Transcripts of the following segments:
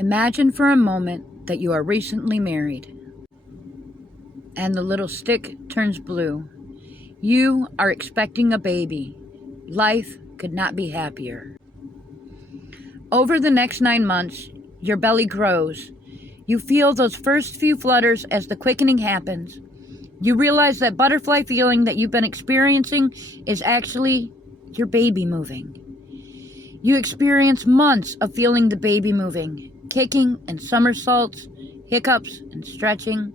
Imagine for a moment that you are recently married and the little stick turns blue. You are expecting a baby. Life could not be happier. Over the next 9 months, your belly grows. You feel those first few flutters as the quickening happens. You realize that butterfly feeling that you've been experiencing is actually your baby moving. You experience months of feeling the baby moving, kicking and somersaults, hiccups and stretching.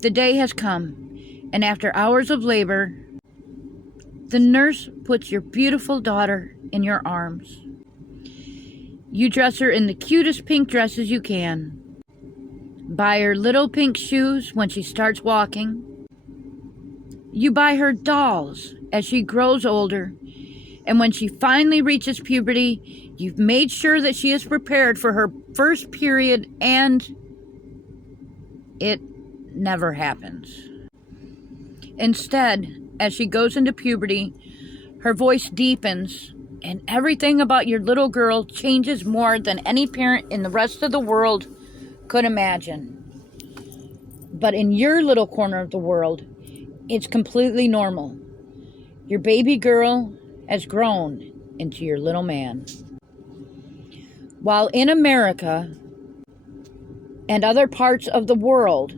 The day has come, and after hours of labor, the nurse puts your beautiful daughter in your arms. You dress her in the cutest pink dresses you can. Buy her little pink shoes when she starts walking. You buy her dolls as she grows older. And when she finally reaches puberty, you've made sure that she is prepared for her first period, and it never happens. Instead, as she goes into puberty, her voice deepens, and everything about your little girl changes more than any parent in the rest of the world could imagine. But in your little corner of the world, it's completely normal. Your baby girl has grown into your little man. While in America and other parts of the world,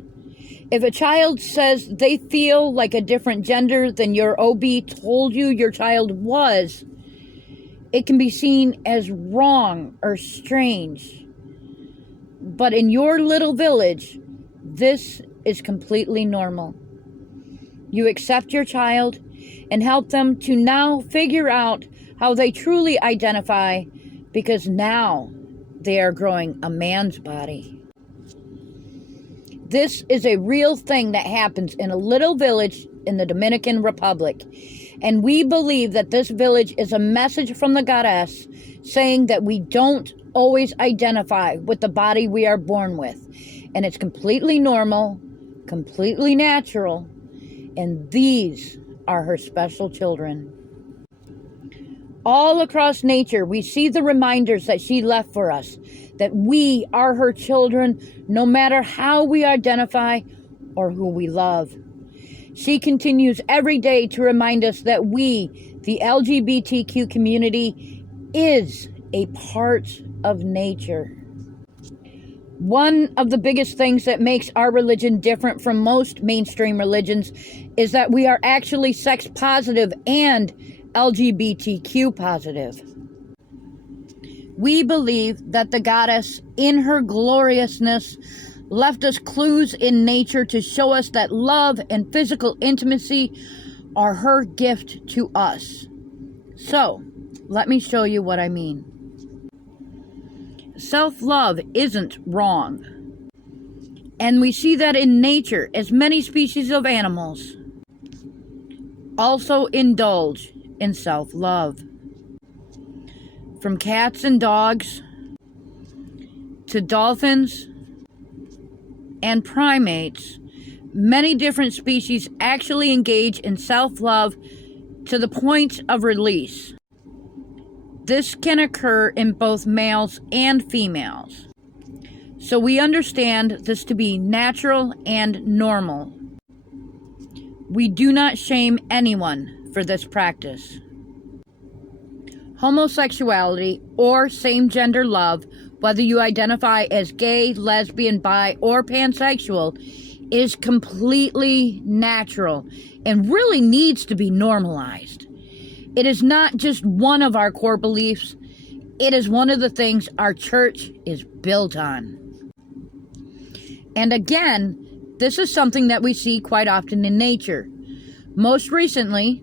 if a child says they feel like a different gender than your OB told you your child was, it can be seen as wrong or strange. But in your little village, this is completely normal. You accept your child and help them to now figure out how they truly identify, because now they are growing a man's body. This is a real thing that happens in a little village in the Dominican Republic, and we believe that this village is a message from the goddess saying that we don't always identify with the body we are born with, and it's completely normal, completely natural, and these are her special children. All across nature, we see the reminders that she left for us, that we are her children, no matter how we identify or who we love. She continues every day to remind us that we, the LGBTQ community, is a part of nature. One of the biggest things that makes our religion different from most mainstream religions is that we are actually sex positive and LGBTQ positive. We believe that the goddess, in her gloriousness, left us clues in nature to show us that love and physical intimacy are her gift to us. So, let me show you what I mean. Self-love isn't wrong. And we see that in nature, as many species of animals also indulge in self-love. From cats and dogs to dolphins and primates, many different species actually engage in self-love to the point of release. This can occur in both males and females. So we understand this to be natural and normal. We do not shame anyone for this practice. Homosexuality or same-gender love, whether you identify as gay, lesbian, bi, or pansexual, is completely natural and really needs to be normalized. It is not just one of our core beliefs. It is one of the things our church is built on. And again, this is something that we see quite often in nature. Most recently,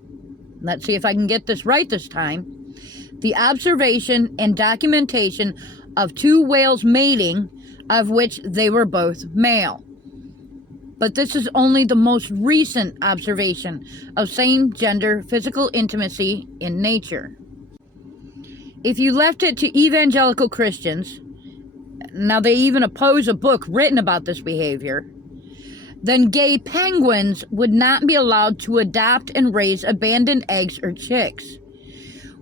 let's see if I can get this right this time, the observation and documentation of 2 whales mating, of which they were both male. But this is only the most recent observation of same-gender physical intimacy in nature. If you left it to evangelical Christians, now they even oppose a book written about this behavior, then gay penguins would not be allowed to adopt and raise abandoned eggs or chicks.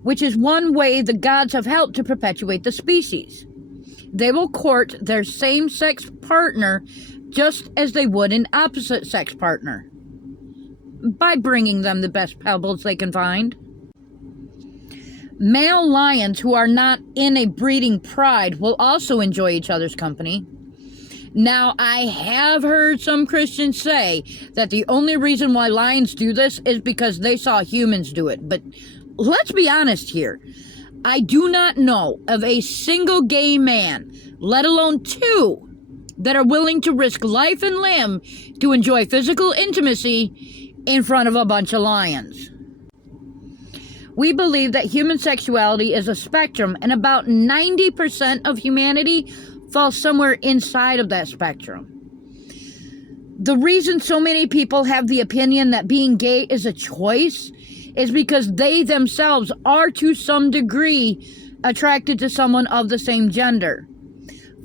which is one way the gods have helped to perpetuate the species. They will court their same-sex partner just as they would an opposite-sex partner, by bringing them the best pebbles they can find. Male lions who are not in a breeding pride will also enjoy each other's company. Now, I have heard some Christians say that the only reason why lions do this is because they saw humans do it. But let's be honest here. I do not know of a single gay man, let alone two, that are willing to risk life and limb to enjoy physical intimacy in front of a bunch of lions. We believe that human sexuality is a spectrum, and about 90% of humanity falls somewhere inside of that spectrum. The reason so many people have the opinion that being gay is a choice is because they themselves are to some degree attracted to someone of the same gender.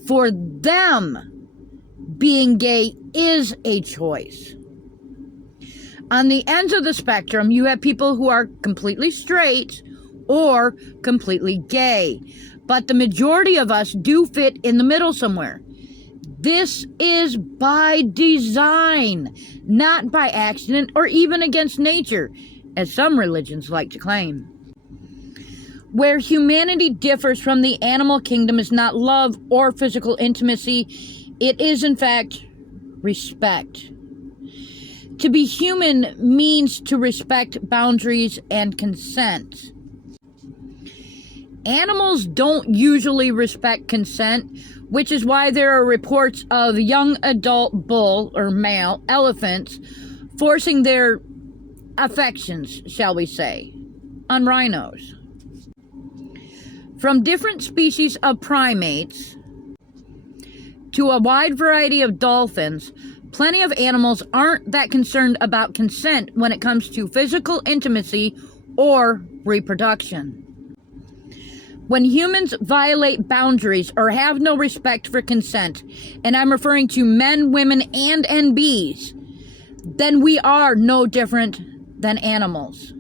For them, being gay is a choice. On the ends of the spectrum, you have people who are completely straight or completely gay. But the majority of us do fit in the middle somewhere. This is by design, not by accident or even against nature, as some religions like to claim. Where humanity differs from the animal kingdom is not love or physical intimacy. It is, in fact, respect. To be human means to respect boundaries and consent. Animals don't usually respect consent, which is why there are reports of young adult bull or male elephants forcing their affections, shall we say, on rhinos. From different species of primates to a wide variety of dolphins, plenty of animals aren't that concerned about consent when it comes to physical intimacy or reproduction. When humans violate boundaries or have no respect for consent, and I'm referring to men, women, and NBs, then we are no different than animals.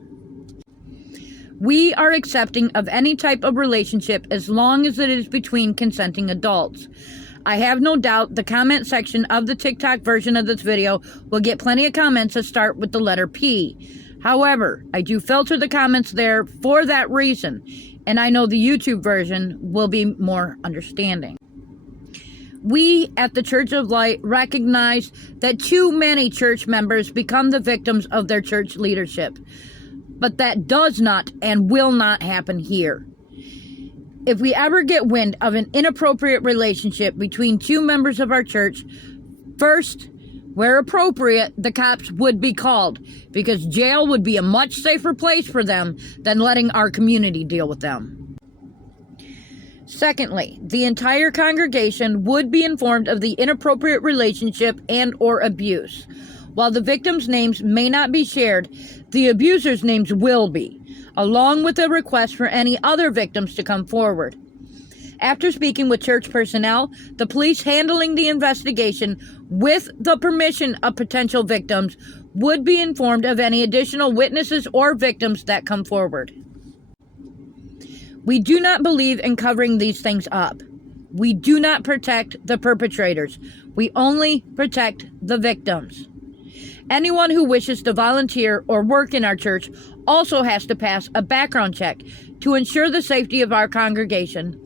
We are accepting of any type of relationship as long as it is between consenting adults. I have no doubt the comment section of the TikTok version of this video will get plenty of comments that start with the letter P. However, I do filter the comments there for that reason, and I know the YouTube version will be more understanding. We at the Church of Light recognize that too many church members become the victims of their church leadership. But that does not and will not happen here. If we ever get wind of an inappropriate relationship between two members of our church, first, where appropriate, the cops would be called, because jail would be a much safer place for them than letting our community deal with them. Secondly, the entire congregation would be informed of the inappropriate relationship and or abuse. While the victims' names may not be shared, the abusers' names will be, along with a request for any other victims to come forward. After speaking with church personnel, the police handling the investigation with the permission of potential victims would be informed of any additional witnesses or victims that come forward. We do not believe in covering these things up. We do not protect the perpetrators. We only protect the victims. Anyone who wishes to volunteer or work in our church also has to pass a background check to ensure the safety of our congregation,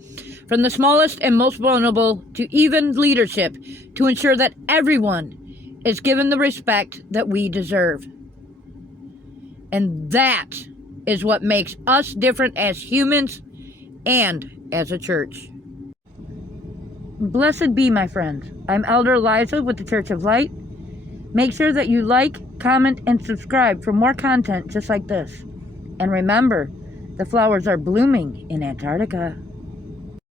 from the smallest and most vulnerable to even leadership, to ensure that everyone is given the respect that we deserve. And that is what makes us different as humans and as a church. Blessed be, my friends. I'm Elder Eliza with the Church of Light. Make sure that you like, comment, and subscribe for more content just like this. And remember, the flowers are blooming in Antarctica.